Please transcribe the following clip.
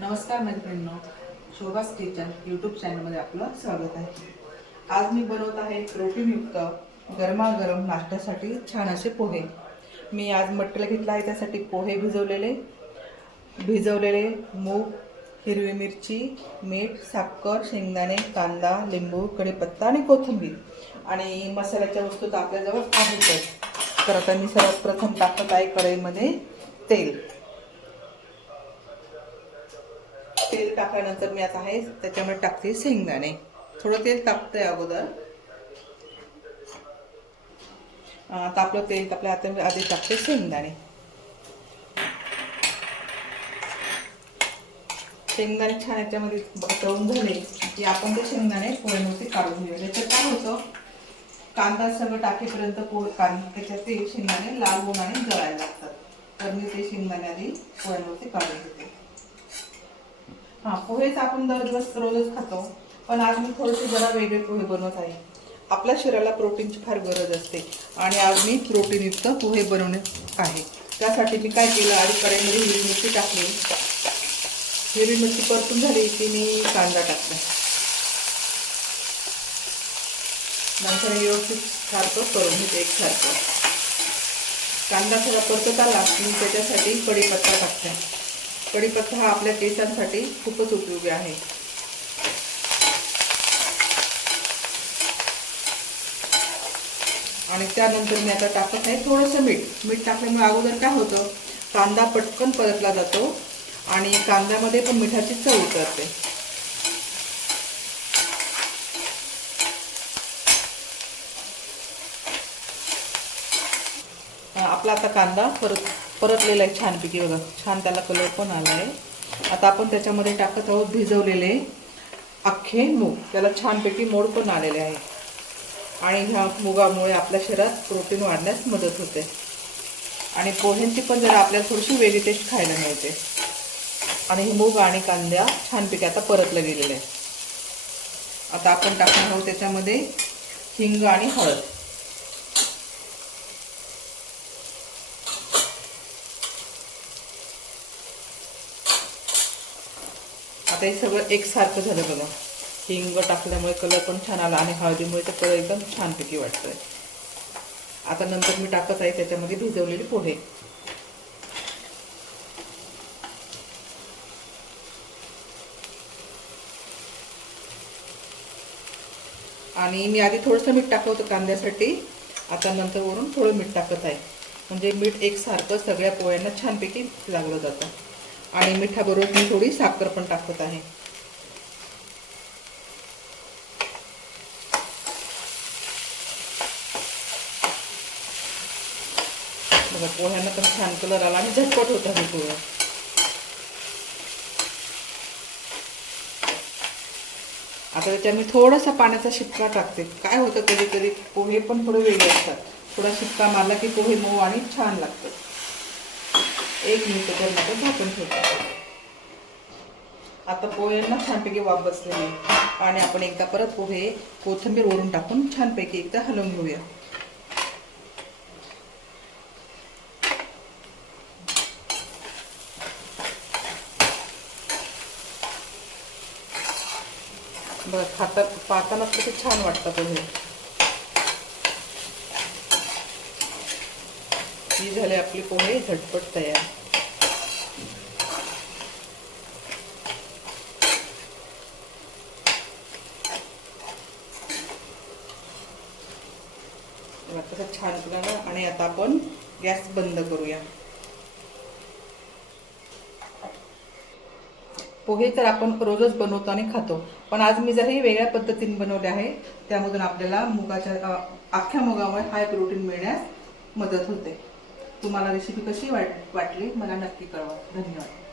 नमस्कार मैत्रिणींनो, शोभास kitchen YouTube चॅनलमध्ये आपलं स्वागत आहे। आज मी बनवत आहे प्रोटीनयुक्त गरमागरम नाश्त्यासाठी छान असे पोहे। मी आज मटेरियल घेतलं आहे, त्यासाठी पोहे भिजवलेले मूग, हिरवी मिरची, मीठ, साखर, शेंगदाणे, कांदा, लिंबू, कढीपत्ता आणि कोथिंबीर आणि मसाल्याच्या वस्तू तर आपल्याजवळ आहेतच। तर आता मी सर्वात प्रथम टाकत आहे कढईमध्ये तेल टाकल्यानंतर मी आता आहे त्याच्यामध्ये टाकते शेंगदाणे। थोडं तेल तापतंय अगोदर। तापलं तेल तापलं, आता मी आधी टाकते शेंगदाणे। शेंगदाणे छान याच्यामध्ये तळून झाले की आपण ते शेंगदाणे पोळ्यावरती काढून घेऊया। त्याच्यात काय होतं, कांदा सगळं टाकेपर्यंत त्याच्यात ते शेंगदाणे लाल होऊन आणि जळायला लागतात। तर मी ते शेंगदाणे आधी पोळ्यावरती काढून घेते। पोहेच आपण दररोज रोजच खातो, पण आज मी थोडेसे जरा वेगळे पोहे बनवत आहे। आपल्या शरीराला प्रोटीनची फार गरज असते आणि आज मी प्रोटीनयुक्त पोहे बनवणे आहे। त्यासाठी मी काय केलं, आधी कढईमध्ये हिरवी मिरची टाकली। हिरवी मिरची परतून झाली की मी कांदा टाकला। नंतर व्यवस्थित सारखं करून घेते एकसारखं। कांदा थोडा परतत आला की त्याच्यासाठी कढीपत्ता टाकते। कढीपत्ता हा आपल्या केसांसाठी खूपच उपयोगी आहे। आणि त्यानंतर मी आता टाकत आहे थोडंसं मीठ टाकल्यामुळे अगोदर काय होतं, कांदा पटकन परतला जातो आणि कांद्यामध्ये पण मिठाची चव उतरते। आपला आता कांदा परतलेला आहे छानपैकी, बघा छान त्याला कलर पण आला आहे। आता आपण त्याच्यामध्ये टाकत आहोत भिजवलेले अख्खे मूग। त्याला छानपैकी मोड पण आलेले आहे आणि ह्या मुगामुळे आपल्या शरीरात प्रोटीन वाढण्यास मदत होते आणि पोह्यांची पण जरा आपल्याला थोडीशी वेगळी टेस्ट खायला मिळते। आणि हे मूग आणि कांदा छानपैकी आता परतलं गेलेलं आहे। आता आपण टाकणार आहोत त्याच्यामध्ये हिंग आणि हळद। आता हे सगळं एकसारखं झालं बघा। हिंग टाकल्यामुळे कलर पण छान आला आणि हळदीमुळे तर कलर एकदम छानपैकी वाटतोय। आता नंतर मी टाकत आहे त्याच्यामध्ये भिजवलेले पोहे। आणि मी आधी थोडंसं मीठ टाकलं होतं कांद्यासाठी, आता नंतर वरून थोडं मीठ टाकत आहे, म्हणजे मीठ एकसारखं सगळ्या पोह्यांना छानपैकी लागलं जातं। आणि मिठाबरोबर मी थोडी साखर पण टाकत आहे। बघा पोह्यांना पण छान कलर आला आणि झटपट होतं हे पोहे। आता त्याच्यात मी थोडासा पाण्याचा शिपका टाकते। काय होतं, कधी कधी पोहे पण थोडे वेगळे असतात, थोडा शिपका मारला की पोहे मऊ आणि छान लागतात। 1 मिनिट तर झाकण ठेवते। आता पोह्यांना छानपैकी वाफ बसलेली आहे आणि आपण एकदा परत पोहे कोथिंबीर वरून टाकून छानपैकी एकदा हलवून घेऊया। बघ पाताना किती छान वाटतं पोहे। ही झाले आपली पोहे झटपट तयार। आता छान झालं आणि आता आपण गॅस बंद करूया। पोहे तर आपण रोजच बनवतो आणि खातो, पण आज मी जर हे वेगळ्या पद्धतीने बनवले आहे, त्यामधून आपल्याला अख्ख्या मुगामुळे हाय प्रोटीन मिळण्यास मदत होते। तुम्हाला रेसिपी कशी वाटली मला नक्की कळवा। धन्यवाद।